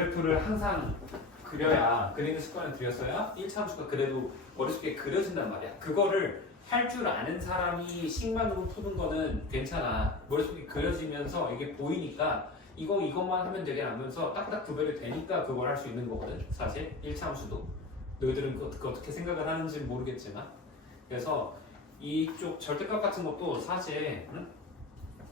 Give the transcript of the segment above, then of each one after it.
그래프를 항상 그려야 그리는 습관을 들였어야 1차 함수가 그래도 머릿속에 그려진단 말이야. 그거를 할 줄 아는 사람이 식만으로 푸는 거는 괜찮아. 머릿속에 그려지면서 이게 보이니까 이것만 하면 되게 하면서 딱딱 구별이 되니까 그걸 할 수 있는 거거든. 사실 1차 함수도. 너희들은 그거 어떻게 생각을 하는지 모르겠지만. 그래서 이쪽 절대값 같은 것도 사실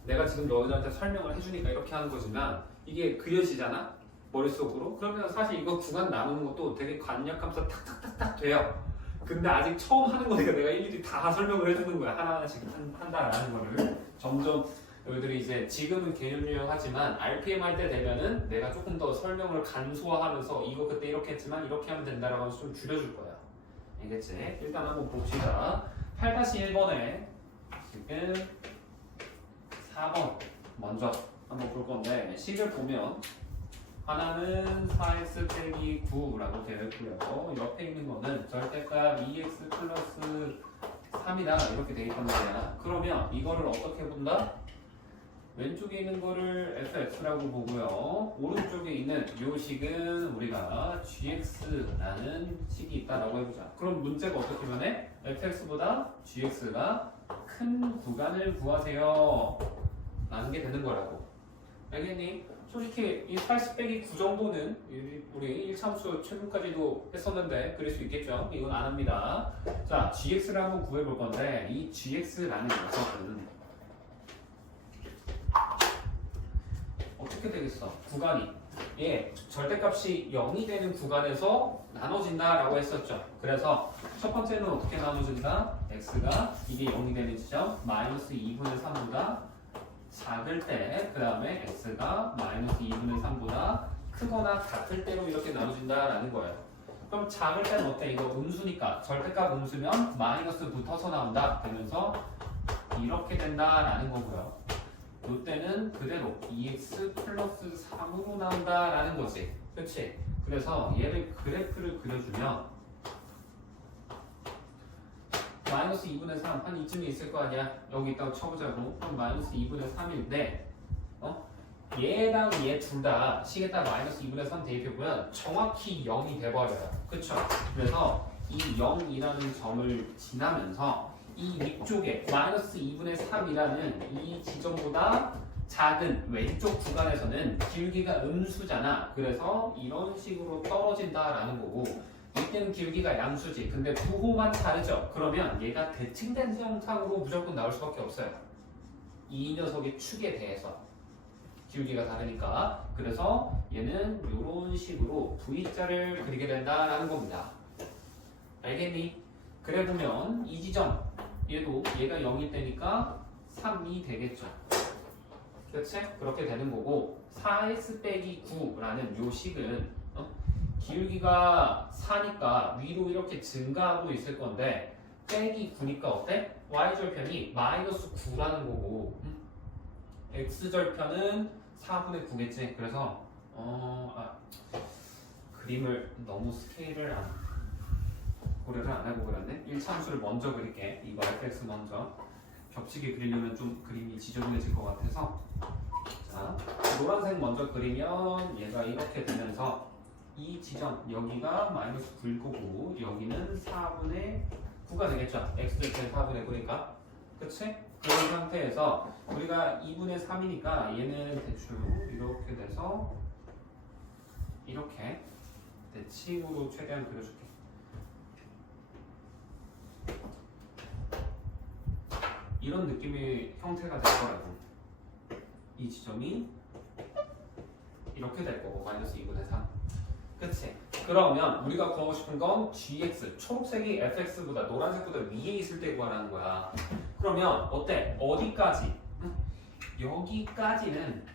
내가 지금 너희들한테 설명을 해주니까 이렇게 하는 거지만 이게 그려지잖아? 머릿속으로? 그러면 사실 이거 구간 나누는 것도 되게 간략하면서 탁탁탁탁 돼요. 근데 아직 처음 하는 거니까 내가 일일이 다 설명을 해주는 거야. 하나하나씩 한다라는 거를. 점점 너희들이 이제 지금은 개념 유형하지만 RPM 할 때 되면은 내가 조금 더 설명을 간소화하면서 이거 그때 이렇게 했지만 이렇게 하면 된다라고 하면서 좀 줄여줄 거야. 알겠지? 일단 한번 봅시다. 8-1번에 지금 4번 먼저 한번 볼 건데 식을 보면 하나는 4x 빼기 9라고 되어 있고요. 옆에 있는 거는 절대값 2x 플러스 3이다 이렇게 되어 있단 말이야. 그러면 이거를 어떻게 본다? 왼쪽에 있는 거를 fx라고 보고요. 오른쪽에 있는 이 식은 우리가 gx라는 식이 있다라고 해보자. 그럼 문제가 어떻게 변해? fx보다 gx가 큰 구간을 구하세요 라는 게 되는 거라고. 알겠니? 솔직히 이 80 빼기 9 정도는 우리 1차함수 최근까지도 했었는데 그릴 수 있겠죠? 이건 안 합니다. 자, gx를 한번 구해볼 건데 이 gx라는 녀석은 어떻게 되겠어? 구간이 절대값이 0이 되는 구간에서 나눠진다라고 했었죠. 그래서 첫 번째는 어떻게 나눠진다? x가 이게 0이 되는 지점 마이너스 2분의 3보다 작을 때, 그 다음에 x가 마이너스 2분의 3보다 크거나 같을 때로 이렇게 나눠진다라는 거예요. 그럼 작을 때는 어때? 이거 음수니까 절대값 음수면 마이너스 붙어서 나온다 되면서 이렇게 된다라는 거고요. 이때는 그대로 2x 플러스 3으로 나온다라는 거지. 그렇지? 그래서 얘를 그래프를 그려주면 마이너스 2분의 3, 한 이쯤에 있을 거 아니야? 여기 있다고 쳐보자고. 그럼 마이너스 2분의 3인데 얘랑 얘 둘 다 식에다 마이너스 2분의 3 대입해보면 정확히 0이 돼버려요. 그쵸? 그래서 이 0이라는 점을 지나면서 이 위쪽에 마이너스 2분의 3이라는 이 지점보다 작은 왼쪽 구간에서는 기울기가 음수잖아. 그래서 이런 식으로 떨어진다라는 거고 이때는 기울기가 양수지. 근데 부호만 다르죠. 그러면 얘가 대칭된 형상으로 무조건 나올 수밖에 없어요. 이 녀석의 축에 대해서 기울기가 다르니까. 그래서 얘는 이런 식으로 V자를 그리게 된다라는 겁니다. 알겠니? 그래 보면 이 지점 얘도 얘가 0일 때니까 3이 되겠죠. 그치? 그렇게 되는 거고 4x 빼기 9라는 요 식은 기울기가 4니까 위로 이렇게 증가하고 있을 건데 빼기 9니까 어때? y절편이 마이너스 9라는 거고 x절편은 4분의 9겠지. 그래서 그림을 너무 스케일을 고려를 안 하고 그렸네. 1차 함수를 먼저 그릴게. 이거 fx 먼저 겹치게 그리려면 좀 그림이 지저분해질 것 같아서 자, 노란색 먼저 그리면 얘가 이렇게 되면서 이 지점 여기가 마이너스 9일 거고 여기는 4분의 9가 되겠죠. x절편 4분의 9니까 그치? 그런 상태에서 우리가 2분의 3이니까 얘는 대충 이렇게 돼서 이렇게 대칭으로 최대한 그려줄게. 이런 느낌의 형태가 될 거라고. 이 지점이 이렇게 될 거고 마이너스 2분의 3. 그치? 그러면 우리가 구하고 싶은 건 gx, 초록색이 fx보다 노란색보다 위에 있을 때 구하라는 거야. 그러면 어때? 어디까지? 여기까지는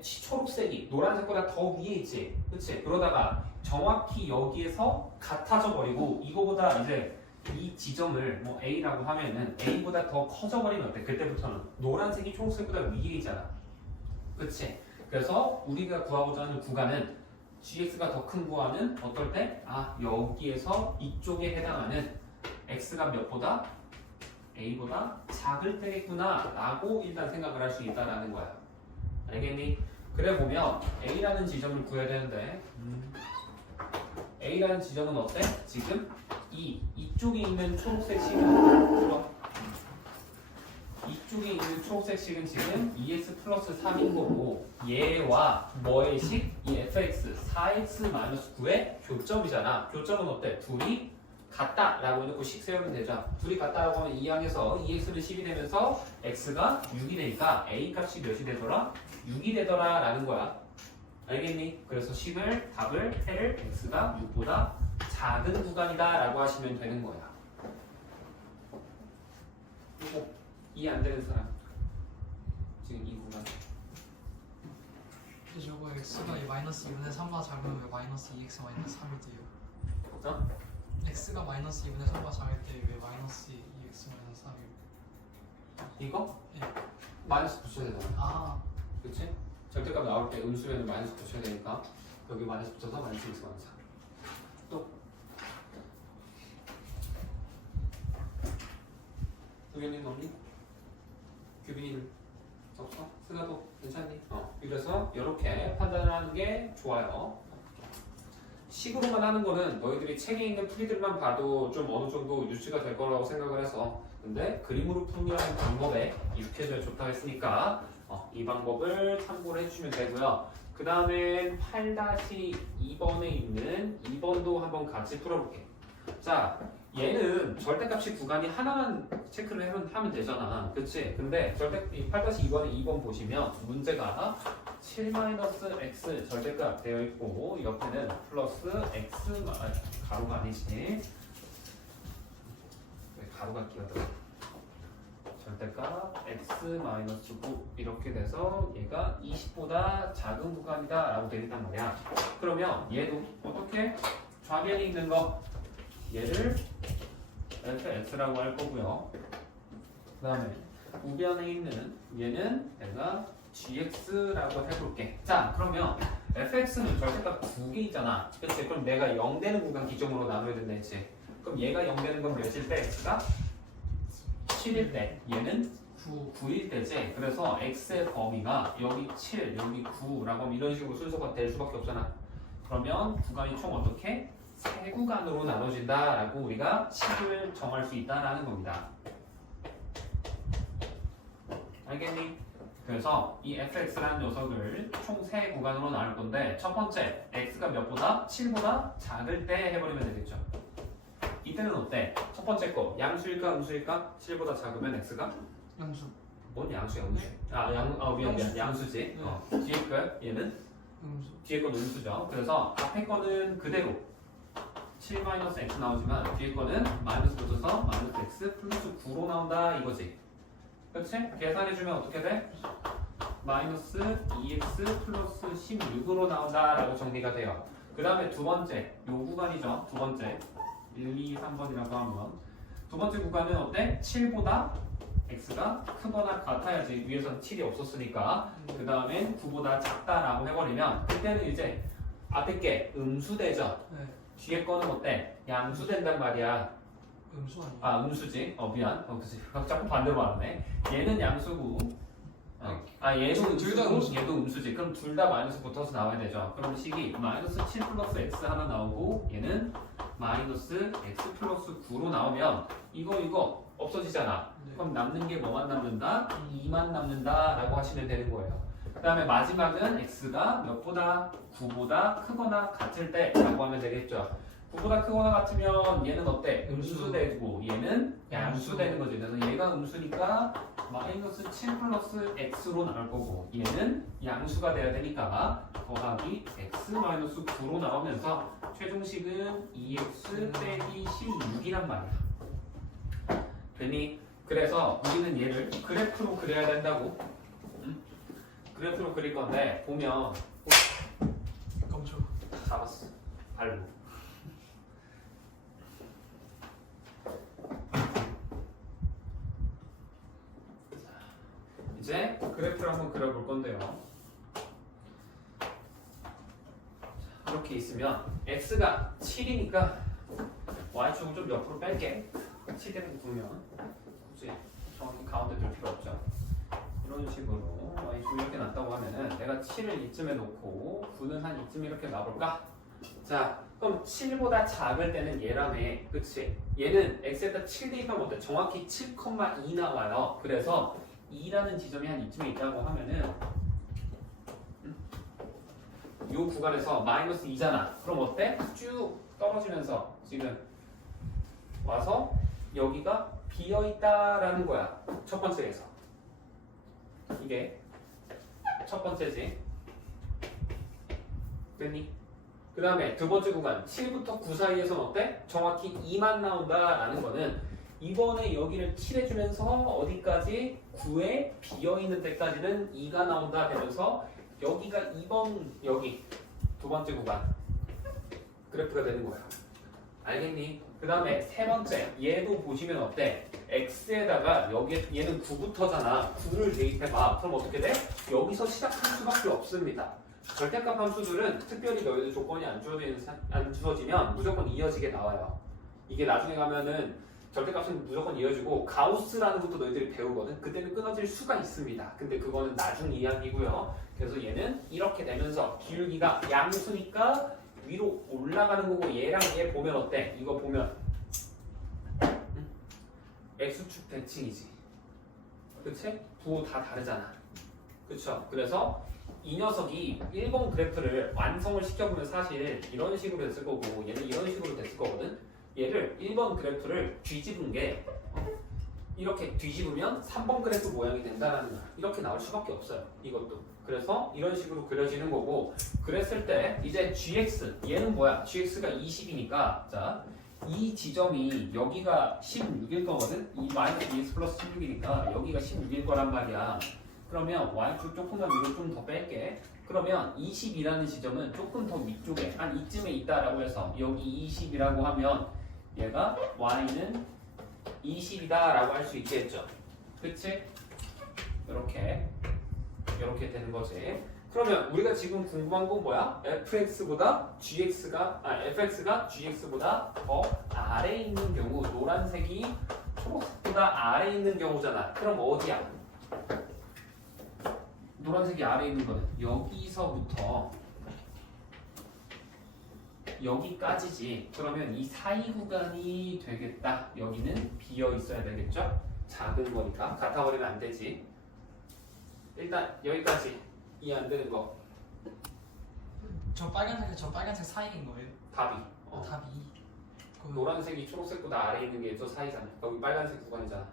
초록색이 노란색보다 더 위에 있지. 그치? 그러다가 정확히 여기에서 같아져 버리고 이거보다 이제 이 지점을 뭐 A라고 하면은 A보다 더 커져 버리면 어때? 그때부터는 노란색이 초록색보다 위에 있잖아. 그치? 그래서 우리가 구하고자 하는 구간은 gx가 더 큰 구간은 어떨 때? 여기에서 이쪽에 해당하는 x가 몇보다? a보다 작을 때겠구나 라고 일단 생각을 할 수 있다라는 거야. 알겠니? 그래 보면 A라는 지점을 구해야 되는데 A라는 지점은 어때? 지금 이쪽에 있는 초록색 식은 들어. 이쪽에 있는 초록색 식은 지금 2x 플러스 3인 거고 얘와 뭐의 식? 이 fx 4x-9의 교점이잖아. 교점은 어때? 둘이 같다라고 해놓고 식 세우면 되죠. 둘이 같다라고 하면 이 항에서 2x는 10이 되면서 x가 6이 되니까 a 값이 몇이 되더라? 6이 되더라 라는 거야. 알겠니? 그래서 식을 답을 해를 x가 6보다 작은 구간이다 라고 하시면 되는 거야. 이거 이해 안 되는 사람 지금 이 구간 근데 저거 x가 이 마이너스 2분의 3보다 작으면 왜 마이너스 2x 마이너스 3이 돼요? 어? x가 마이너스 2분의 3보다 작을 때 왜 마이너스 2x 마이너스 3이요? 이거? 예. 마이너스 붙여야 되잖아. 아, 그치? 절대값 나올 때 음수에는 마이너스 붙여야 되니까 여기 마이너스 붙여서 마이너스 2x 마이너스 3. 또 우연님 없니? 규빈이 없어? 쓰나도 괜찮니? 그래서 이렇게 판단하는 게 좋아요. 식으로만 하는 거는 너희들이 책에 있는 풀이들만 봐도 좀 어느 정도 유추가 될 거라고 생각을 해서 근데 그림으로 풀이하는 방법에 익숙해져야 좋다고 했으니까 이 방법을 참고를 해주시면 되고요. 그 다음엔 8-2번에 있는 2번도 한번 같이 풀어볼게. 자, 얘는 절대값이 구간이 하나만 체크를 하면 되잖아. 그치? 근데 8-2번에 2번 보시면 문제가 7-x 절대값 되어 있고 옆에는 플러스 x 가로가 아니지. 왜 가로가 끼어들어? 절대값 x-9 이렇게 돼서 얘가 20보다 작은 구간이다 라고 되어 있단 말이야. 그러면 얘도 어떻게? 좌변에 있는 거 얘를 fx라고 할 거고요. 그 다음에 우변에 있는 얘는 내가 gx라고 해볼게. 자, 그러면 fx는 절대값 두 개 있잖아. 그치? 그럼 내가 0 되는 구간 기점으로 나눠야 된다 했지. 그럼 얘가 0 되는 건 몇일 때? x가 7일 때 얘는 9일 때지. 그래서 x의 범위가 여기 7, 여기 9라고 하면 이런 식으로 순서가 될 수밖에 없잖아. 그러면 구간이 총 어떻게? 세 구간으로 나눠진다 라고 우리가 식을 정할 수 있다라는 겁니다. 알겠니? 그래서 이 fx라는 녀석을 총 세 구간으로 나눌 건데 첫 번째 x가 몇보다? 7보다 작을 때 해버리면 되겠죠. 이때는 어때? 첫 번째 거 양수일까 음수일까? 7보다 작으면 x가? 양수. 뭔 양수야 음수? 미안 양수지. 뒤에 거야? 얘는? 음수. 뒤에 건 음수죠. 그래서 앞에 거는 그대로 7-x 나오지만 뒤에 거는 마이너스 붙어서 마이너스 x 플러스 9로 나온다 이거지. 그렇지? 계산해주면 어떻게 돼? 마이너스 2x 플러스 16으로 나온다 라고 정리가 돼요. 그 다음에 두 번째 요 구간이죠. 두 번째 1, 2, 3번이라고 하면 두 번째 구간은 어때? 7보다 x가 크거나 같아야지. 위에선 7이 없었으니까. 그 다음엔 9보다 작다라고 해버리면 그때는 이제 앞에 게 음수되죠. 네. 뒤에 거는 어때? 양수된단 말이야. 음수 아니에요? 아 음수지. 미안. 그치. 자꾸 반대로 말하네. 얘는 양수고. 얘도 둘다 음수고 음수. 얘도 음수지. 그럼 둘 다 마이너스 붙어서 나와야 되죠. 그럼 식이 마이너스 7 플러스 x 하나 나오고 얘는 마이너스 x 플러스 9로 나오면 이거 없어지잖아. 네. 그럼 남는 게 뭐만 남는다? 2만 남는다 라고 하시면 되는 거예요. 그 다음에 마지막은 x가 몇보다 9보다 크거나 같을 때 라고 하면 되겠죠. 9보다 크거나 같으면 얘는 어때? 음수되고 얘는 양수되는 거지. 그래서 얘가 음수니까 마이너스 7 플러스 x로 나올 거고 얘는 양수가 돼야 되니까 더하기 x 마이너스 9로 나오면서 최종식은 2x 빼기 16이란 말이야. 되니? 그래서 우리는 얘를 그래프로 그려야 된다고. 그래프로 그릴 건데 보면 깜짝. 잡았어. 발로. 이제 그래프를 한번 그려볼 건데요. 이렇게 있으면 x가 7이니까 y축을 좀 옆으로 뺄게. 7이라고 두면 굳이 정확히 가운데 둘 필요 없죠. 이런 식으로 y 이렇게 놨다고 하면은 내가 7을 이쯤에 놓고 9는 한 이쯤에 이렇게 놔볼까? 자, 그럼 7보다 작을 때는 얘라며, 그치? 얘는 x에다 7 대입하면 어때? 정확히 7,2 나와요. 그래서 2라는 지점이 한 이쯤에 있다고 하면은 이 구간에서 마이너스 2잖아. 그럼 어때? 쭉 떨어지면서 지금 와서 여기가 비어있다라는 거야. 첫 번째에서. 이게 첫 번째지. 됐니? 그 다음에 두 번째 구간 7부터 9 사이에서는 어때? 정확히 2만 나온다라는 거는 이번에 여기를 칠해주면서 어디까지? 9에 비어있는 데까지는 2가 나온다 되면서 여기가 2번 여기 두 번째 구간 그래프가 되는 거야. 알겠니? 그 다음에 세 번째 얘도 보시면 어때? x에다가 여기 얘는 9부터잖아. 9를 대입해봐. 그럼 어떻게 돼? 여기서 시작할 수밖에 없습니다. 절대값 함수들은 특별히 너희들 조건이 안 주어지면 무조건 이어지게 나와요. 이게 나중에 가면은 절대값은 무조건 이어지고 가우스라는 것도 너희들이 배우거든. 그때는 끊어질 수가 있습니다. 근데 그거는 나중 이야기고요. 그래서 얘는 이렇게 되면서 기울기가 양수니까 위로 올라가는 거고 얘랑 얘 보면 어때? 이거 보면 x축 대칭이지. 그치? 부호 다 다르잖아. 그쵸? 그래서 이 녀석이 1번 그래프를 완성을 시켜보면 사실 이런 식으로 됐을 거고 얘는 이런 식으로 됐을 거거든. 얘를 1번 그래프를 뒤집은 게 이렇게 뒤집으면 3번 그래프 모양이 된다라는 거야. 이렇게 나올 수밖에 없어요. 이것도. 그래서 이런 식으로 그려지는 거고 그랬을 때 이제 gx 얘는 뭐야? gx가 20이니까 자, 이 지점이 여기가 16일 거거든. 이 마이너스 2x 플러스 16이니까 여기가 16일 거란 말이야. 그러면 y축 조금만 위로 좀 더 뺄게. 그러면 20이라는 지점은 조금 더 위쪽에 한 이쯤에 있다라고 해서 여기 20이라고 하면 얘가 y는 20이다 라고 할 수 있겠죠. 그치? 이렇게 되는 거지. 그러면 우리가 지금 궁금한 건 뭐야? fx가 gx보다 더 아래에 있는 경우 노란색이 초록색보다 아래에 있는 경우잖아. 그럼 어디야? 노란색이 아래에 있는 거는 여기서부터 여기까지지. 그러면 이 사이 구간이 되겠다. 여기는 비어 있어야 되겠죠? 작은 거니까 같아버리면 안 되지. 일단 여기까지 이해 안 되는 거 저 빨간색 사이인 거예요? 답이. 답이. 그럼 노란색이 초록색보다 아래에 있는 게 저 사이잖아. 여기 빨간색 구간이잖아.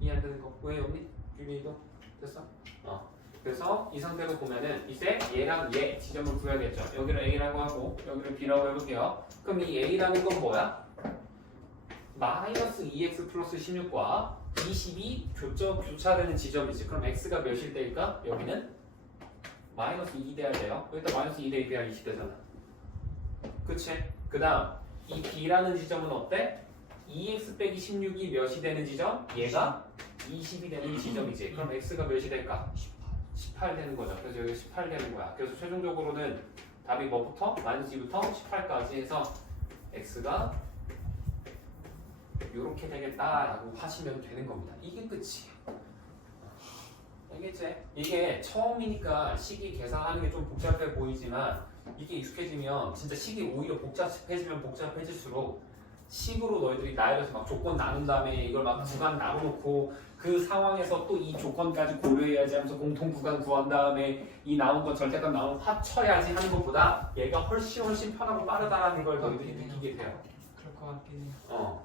이해 안 되는 거 왜 없니? 유민이도 됐어? 그래서 이 상태로 보면은 이제 얘랑 얘 지점을 구해야겠죠. 여기를 A라고 하고 여기를 B라고 해볼게요. 그럼 이 A라는 건 뭐야? 마이너스 2x 플러스 16과 20이 교차되는 지점이지. 그럼 x가 몇일 때일까? 여기는 마이너스 2 돼야 돼요. 여기다 마이너스 2 대입해야 20 되잖아. 그치? 그 다음 이 B라는 지점은 어때? 2x 빼기 16이 몇이 되는 지점? 얘가 20이 되는 지점이지. 그럼 x가 몇이 될까? 18 되는 거죠. 그래서 여기 18 되는 거야. 그래서 최종적으로는 답이 뭐부터? 마이너스 2부터 18까지 해서 x가 이렇게 되겠다라고 하시면 되는 겁니다. 이게 끝이에요. 알겠지? 이게 처음이니까 식이 계산하는 게 좀 복잡해 보이지만 이게 익숙해지면 진짜 식이 오히려 복잡해지면 복잡해질수록 식으로 너희들이 나열해서 막 조건 나눈 다음에 이걸 막 구간 나눠놓고 그 상황에서 또 이 조건까지 고려해야지 하면서 공통 구간 구한 다음에 이 나온 건 절대값 나오면 합쳐야지 하는 것보다 얘가 훨씬 편하고 빠르다라는 걸 너희들이 느끼게 돼요. 그럴 것 같긴 해요.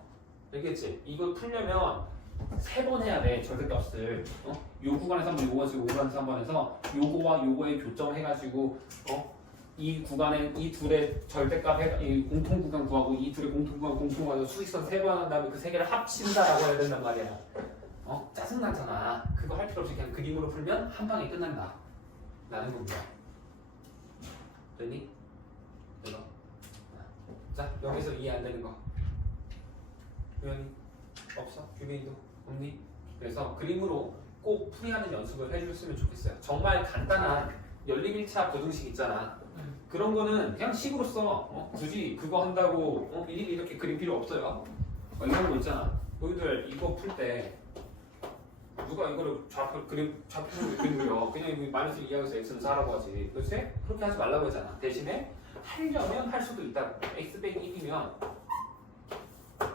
알겠지? 이거 풀려면 3번 해야 돼. 절대값을. 요 구간에서 한번 요거에서 요 구간에서 한번 해서 요거와 요거의 교점해가지고 이 구간에 이 둘의 절대값 이 공통 구간 구하고 이 둘의 공통 구간에서 수직선 3번 한 다음에 그 3개를 합친다라고 해야 된단 말이야. 짜증나잖아. 그거 할 필요 없이 그냥 그림으로 풀면 한 방에 끝난다. 라는 겁니다. 됐니? 이거. 자, 여기서 이해 안 되는 거. 규현이 없어? 규빈이도 없니? 그래서 그림으로 꼭 풀이하는 연습을 해줬으면 좋겠어요. 정말 간단한 연립 1차 부등식 있잖아. 그런 거는 그냥 식으로 써. 굳이 그거 한다고 일일이 이렇게 그릴 필요 없어요. 이런 거 있잖아. 너희들 이거 풀 때 누가 이거를 좌표로 그리고요. 그냥 이거 마이너스 2하고서 x는 4라고 하지. 그렇지? 그렇게 하지 말라고 했잖아. 대신에 하려면 할 수도 있다. x 빼기 1이면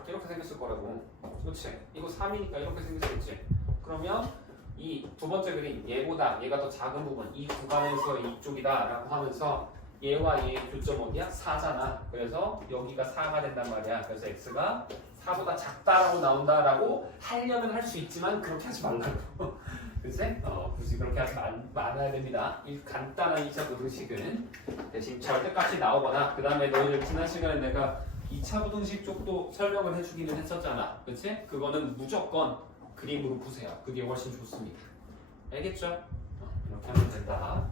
이렇게 생겼을 거라고. 그렇지? 이거 3이니까 이렇게 생겼겠지. 그러면 이 두 번째 그림 얘보다 얘가 더 작은 부분 이 구간에서 이쪽이다 라고 하면서 얘와 얘의 교점 어디야? 4잖아. 그래서 여기가 4가 된단 말이야. 그래서 x가 4보다 작다라고 나온다라고 하려면 할 수 있지만 그렇게 하지 말라고. 그치? 굳이 그렇게 하지 말아야 됩니다. 이 간단한 2차 부등식은 대신 절대값이 나오거나 그 다음에 너희들 지난 시간에 내가 2차 부등식 쪽도 설명을 해주기는 했었잖아. 그치? 그거는 무조건 그림으로 푸세요. 그게 훨씬 좋습니다. 알겠죠? 이렇게 하면 된다.